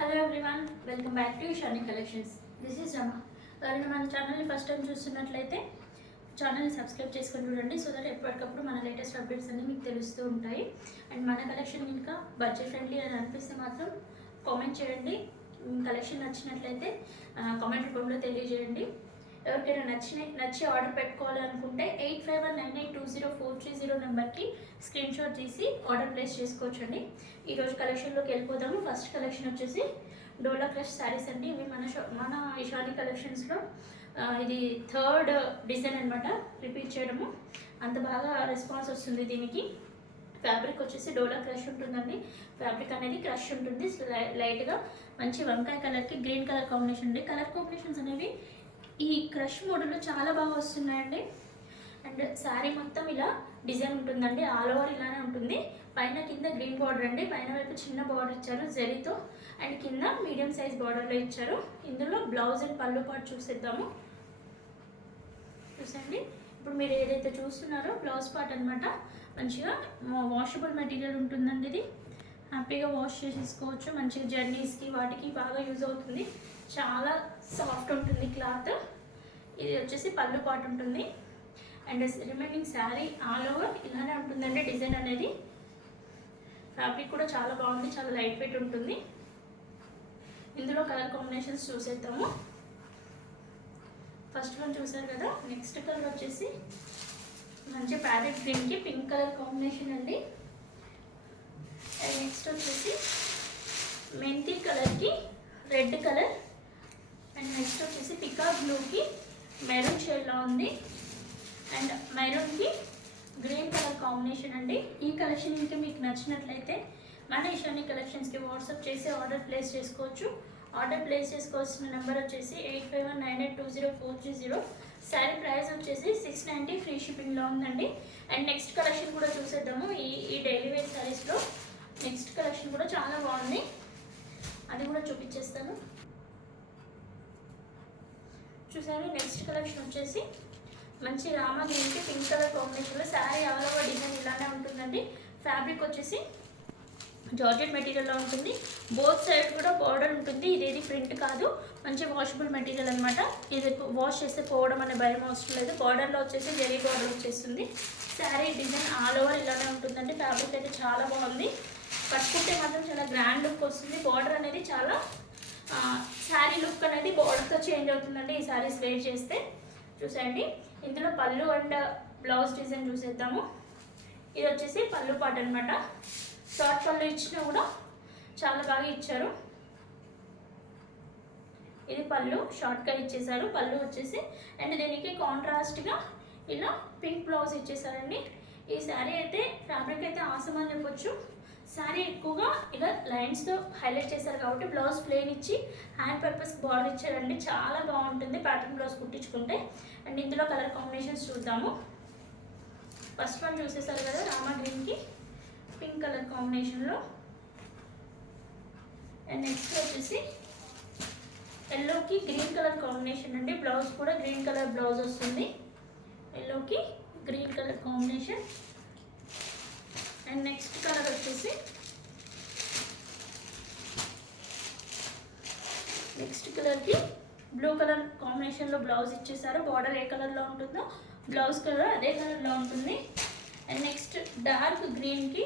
Hello everyone, welcome back to Ishani collections. This is Rama. ఎవరైనా మన ఛానల్ని ఫస్ట్ టైం చూస్తున్నట్లయితే ఛానల్ని సబ్స్క్రైబ్ చేసుకొని చూడండి, సో దట్ ఎప్పటికప్పుడు మన లేటెస్ట్ అప్డేట్స్ అన్నీ మీకు తెలుస్తూ ఉంటాయి. అండ్ మన కలెక్షన్ ఇంకా బడ్జెట్ ఫ్రెండ్లీ అని అనిపిస్తే మాత్రం కామెంట్ చేయండి. కలెక్షన్ నచ్చినట్లయితే కామెంట్ రూపంలో తెలియజేయండి. ఎవరికైనా నచ్చి ఆర్డర్ పెట్టుకోవాలి అనుకుంటే 8519820430 నెంబర్కి స్క్రీన్ షాట్ తీసి ఆర్డర్ ప్లేస్ చేసుకోవచ్చండి. ఈరోజు కలెక్షన్లోకి వెళ్ళిపోదాము. ఫస్ట్ కలెక్షన్ వచ్చేసి డోలా క్రష్ శారీస్ అండి. ఇవి మన ఇషాని కలెక్షన్స్లో ఇది థర్డ్ డిజైన్ అనమాట. రిపీట్ చేయడము అంత బాగా రెస్పాన్స్ వస్తుంది దీనికి. ఫ్యాబ్రిక్ వచ్చేసి డోలా క్రష్ ఉంటుందండి. ఫ్యాబ్రిక్ అనేది క్రష్ ఉంటుంది, లైట్గా మంచి వంకాయ కలర్కి గ్రీన్ కలర్ కాంబినేషన్ అండి. కలర్ కాంబినేషన్స్ అనేవి ఈ క్రష్ మోడల్లో చాలా బాగా వస్తున్నాయండి. అండ్ శారీ మొత్తం ఇలా డిజైన్ ఉంటుందండి, ఆల్ ఓవర్ ఇలానే ఉంటుంది. పైన కింద గ్రీన్ బార్డర్ అండి, పైన వైపు చిన్న బార్డర్ ఇచ్చారు జరీతో, అండ్ కింద మీడియం సైజ్ బార్డర్లో ఇచ్చారు. ఇందులో బ్లౌజ్ అండ్ పళ్ళు పాటు చూసేద్దాము. చూసండి, ఇప్పుడు మీరు ఏదైతే చూస్తున్నారో బ్లౌజ్ పార్ట్ అనమాట. మంచిగా వాషబుల్ మెటీరియల్ ఉంటుందండి. ఇది హ్యాపీగా వాష్ చేసేసుకోవచ్చు. మంచిగా జర్నీస్కి వాటికి బాగా యూజ్ అవుతుంది. చాలా సాఫ్ట్ ఉంటుంది క్లాత్. ఇది వచ్చేసి పళ్ళు పాటు ఉంటుంది. And remaining sari all over ఇలానే ఉంటుందండి డిజైన్ అనేది. ఫ్యాబ్రిక్ కూడా చాలా బాగుంది, చాలా లైట్ వెయిట్ ఉంటుంది. ఇందులో కలర్ కాంబినేషన్స్ చూసేద్దాము. ఫస్ట్ వన్ చూసారు కదా. నెక్స్ట్ కలర్ వచ్చేసి మంచి ప్యారెట్ గ్రీన్కి పింక్ కలర్ కాంబినేషన్ అండి. అండ్ నెక్స్ట్ వచ్చేసి మెంతి కలర్కి రెడ్ కలర్. అండ్ నెక్స్ట్ వచ్చేసి పికాక్ బ్లూకి మెరూన్ షేడ్లో ఉంది. అండ్ మెరూన్కి గ్రీన్ కలర్ కాంబినేషన్ అండి. ఈ కలెక్షన్ ఇంకా మీకు నచ్చినట్లయితే మన ఇషాని కలెక్షన్స్కి వాట్సాప్ చేసి ఆర్డర్ ప్లేస్ చేసుకోవచ్చు. ఆర్డర్ ప్లేస్ చేసుకోవాల్సిన నెంబర్ వచ్చేసి 8519820430. శారీ ప్రైస్ వచ్చేసి 690, ఫ్రీ షిప్పింగ్లో ఉందండి. అండ్ నెక్స్ట్ కలెక్షన్ కూడా చూసేద్దాము. ఈ డైలీ వేర్ శారీస్లో నెక్స్ట్ కలెక్షన్ కూడా చాలా బాగుంది, అది కూడా చూపించేస్తాను. చూసారు, నెక్స్ట్ కలెక్షన్ వచ్చేసి మంచి రామా గ్రీన్కి పింక్ కలర్ కాంబినేషన్లో శారీ ఆల్ ఓవర్ డిజైన్ ఇలానే ఉంటుందండి. ఫ్యాబ్రిక్ వచ్చేసి జార్జెట్ మెటీరియల్లో ఉంటుంది. బోత్ సైడ్ కూడా బార్డర్ ఉంటుంది. ఇదేది ప్రింట్ కాదు, మంచి వాషబుల్ మెటీరియల్ అనమాట. ఇది వాష్ చేస్తే పోవడం అనే భయం అవసరం లేదు. బార్డర్లో వచ్చేసి జరీ బార్డర్ వచ్చేస్తుంది. శారీ డిజైన్ ఆల్ ఓవర్ ఇలానే ఉంటుందండి. ఫ్యాబ్రిక్ అయితే చాలా బాగుంది. కట్టుకుంటే మాత్రం చాలా గ్రాండ్ లుక్ వస్తుంది. బార్డర్ అనేది చాలా శారీ లుక్ అనేది బార్డర్తో చేంజ్ అవుతుందండి ఈ శారీస్ వేర్ చేస్తే. చూసేయండి, ఇందులో పళ్ళు అండ్ బ్లౌజ్ డిజైన్ చూసేద్దాము. ఇది వచ్చేసి పళ్ళు పాట అనమాట. షార్ట్ పళ్ళు ఇచ్చినా కూడా చాలా బాగా ఇచ్చారు. ఇది పళ్ళు షార్ట్గా ఇచ్చేసారు. పళ్ళు వచ్చేసి అండ్ దీనికి కాంట్రాస్ట్గా ఇలా పింక్ బ్లౌజ్ ఇచ్చేసారండి. ఈ శారీ అయితే ఫ్యాబ్రిక్ అయితే ఆసమ్ అని చెప్పొచ్చు. శారీ ఎక్కువగా ఇలా లైన్స్తో హైలైట్ చేశారు కాబట్టి బ్లౌజ్ ప్లెయిన్ ఇచ్చి హ్యాండ్ పర్పస్ బార్డర్ ఇచ్చారండి. చాలా బాగుంటుంది ప్యాటర్న్ బ్లౌజ్ కుట్టించుకుంటే. అండ్ ఇందులో కలర్ కాంబినేషన్స్ చూద్దాము. ఫస్ట్ వన్ చూసేసారు కదా, రామా గ్రీన్కి పింక్ కలర్ కాంబినేషన్లో. అండ్ నెక్స్ట్ వచ్చేసి ఎల్లోకి గ్రీన్ కలర్ కాంబినేషన్ అండి. బ్లౌజ్ కూడా గ్రీన్ కలర్ బ్లౌజ్ వస్తుంది. ఎల్లోకి green colour combination. And next colour వచ్చేసి నెక్స్ట్ కలర్కి బ్లూ కలర్ కాంబినేషన్లో బ్లౌజ్ ఇచ్చేసారు. బార్డర్ ఏ కలర్లో ఉంటుందో బ్లౌజ్ కలర్ అదే కలర్లో ఉంటుంది. అండ్ నెక్స్ట్ డార్క్ గ్రీన్కి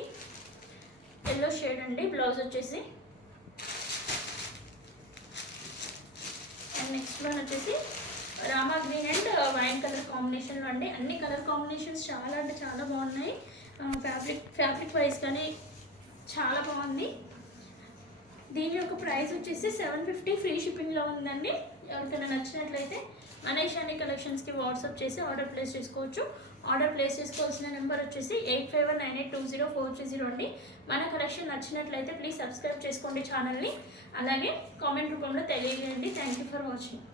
ఎల్లో షేడ్ అండి బ్లౌజ్ వచ్చేసి. అండ్ నెక్స్ట్ వన్ వచ్చేసి Rama green and wine colour కాంబినేషన్లో అండి. అన్ని కలర్ కాంబినేషన్స్ చాలా అంటే చాలా బాగున్నాయి. ఫ్యాబ్రిక్ వైజ్ కానీ చాలా బాగుంది. దీని యొక్క ప్రైస్ వచ్చేసి 750, ఫ్రీ షిప్పింగ్లో ఉందండి. ఎవరికైనా నచ్చినట్లయితే మన ఇషాని కలెక్షన్స్కి వాట్సాప్ చేసి ఆర్డర్ ప్లేస్ చేసుకోవచ్చు. ఆర్డర్ ప్లేస్ చేసుకోవాల్సిన నెంబర్ వచ్చేసి 8519820430 అండి. మన కలెక్షన్ నచ్చినట్లయితే ప్లీజ్ సబ్స్క్రైబ్ చేసుకోండి ఛానల్ని. అలాగే కామెంట్ రూపంలో తెలియజేయండి. Thank you for watching.